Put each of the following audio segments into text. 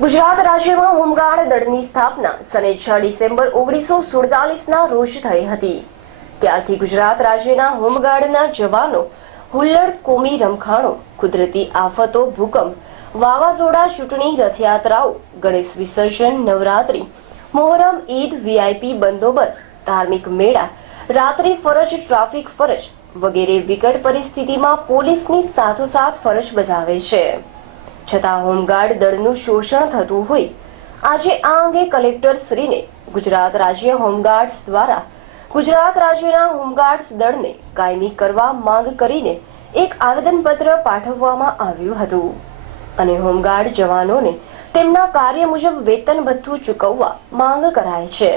ગુજરાત રાજ્યમાં હોમગાર્ડ દળની સ્થાપના સને છ ડિસેમ્બર ઓગણીસો સુડતાલીસના રોજ થઈ હતી. ત્યારથી ગુજરાત રાજ્યના હોમગાર્ડના જવાનો હુલ્લડ કોમી રમખાણો, કુદરતી આફતો, ભૂકંપ, વાવાઝોડા ચૂંટણી રથયાત્રાઓ, ગણેશ વિસર્જન, નવરાત્રી, મોહરમ, ઈદ, વીઆઈપી બંદોબસ્ત, ધાર્મિક મેળા, રાત્રિ ફરજ, ટ્રાફિક ફરજ વગેરે વિકટ પરિસ્થિતિમાં પોલીસની સાથોસાથ ફરજ બજાવે છે. છતાં હોમગાર્ડ દળનું શોષણ થતું હોય. આજે આ અંગે કલેક્ટર શ્રીને ગુજરાત રાજ્ય હોમગાર્ડ્સ દ્વારા ગુજરાત રાજ્યના હોમગાર્ડ્સ દળને કાયમી કરવા માંગ કરીને એક આવેદનપત્ર પાઠવવામાં આવ્યું હતું. અને હોમગાર્ડ જવાનોને તેમના કાર્ય મુજબ વેતન ભથ્થું ચૂકવવા માંગ કરાય છે.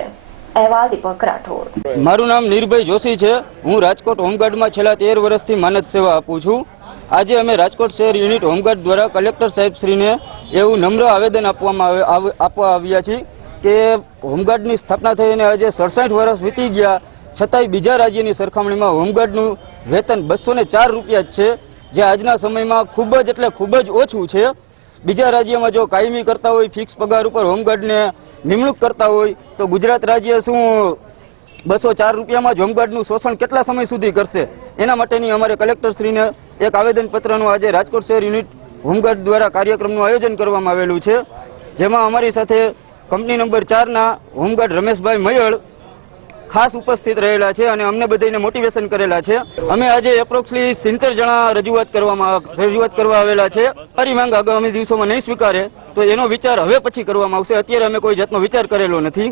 અહેવાલ દીપક રાઠોડ. મારું નામ નીરભાઈ જોશી છે. હું રાજકોટ હોમગાર્ડમાં છેલ્લા તેર વર્ષથી માનદ સેવા આપું છું. આજે અમે રાજકોટ શહેર યુનિટ હોમગાર્ડ દ્વારા કલેક્ટર સાહેબશ્રીને એવું નમ્ર આવેદન આપવામાં આવે- આપવા આવ્યા છીએ કે હોમગાર્ડની સ્થાપના થઈને આજે સડસઠ વર્ષ વીતી ગયા, છતાંય બીજા રાજ્યની સરખામણીમાં હોમગાર્ડનું વેતન બસો ચાર રૂપિયા જ છે, જે આજના સમયમાં ખૂબ જ એટલે ખૂબ જ ઓછું છે. બીજા રાજ્યમાં જો કાયમી કરતા હોય, ફિક્સ પગાર ઉપર હોમગાર્ડને નિમણૂક કરતા હોય, તો ગુજરાત રાજ્ય શું બસો ચાર રૂપિયામાં જ હોમગાર્ડનું શોષણ કેટલા સમય સુધી કરશે? એના માટેની અમારે કલેક્ટરશ્રીને એક આવેદનપત્રનું આજે રાજકોટ શહેર યુનિટ હોમગાર્ડ દ્વારા કાર્યક્રમનું આયોજન કરવામાં આવેલું છે, જેમાં અમારી સાથે કંપની નંબર ચારના હોમગાર્ડ રમેશભાઈ મયળ ખાસ ઉપસ્થિત રહેલા છે અને અમને બધાને મોટિવેશન કરેલા છે. અમે આજે એપ્રોક્સલી સિત્તેર જણા રજૂઆત કરવામાં રજૂઆત કરવા આવેલા છે. અમારી માંગ આગામી દિવસોમાં નહીં સ્વીકારે, તો એનો વિચાર હવે પછી કરવામાં આવશે. અત્યારે અમે કોઈ જાતનો વિચાર કરેલો નથી.